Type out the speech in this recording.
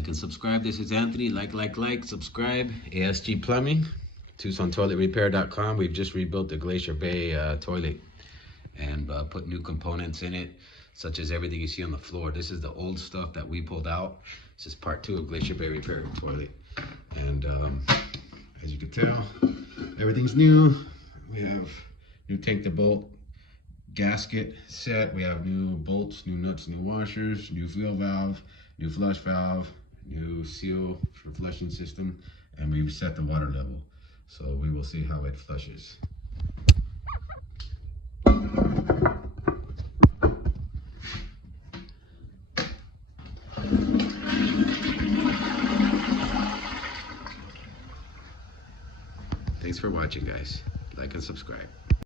Like and subscribe. This is Anthony. Like, subscribe. ASG Plumbing, TucsonToiletRepair.com. We've just rebuilt the Glacier Bay toilet and put new components in it, such as everything you see on the floor. This is the old stuff that we pulled out. This is part 2 of Glacier Bay Repair toilet. And as you can tell, everything's new. We have new tank to bolt gasket set. We have new bolts, new nuts, new washers, new fuel valve, new flush valve, new seal for flushing system, and we've set the water level. So we will see how it flushes. Thanks for watching, guys. Like and subscribe.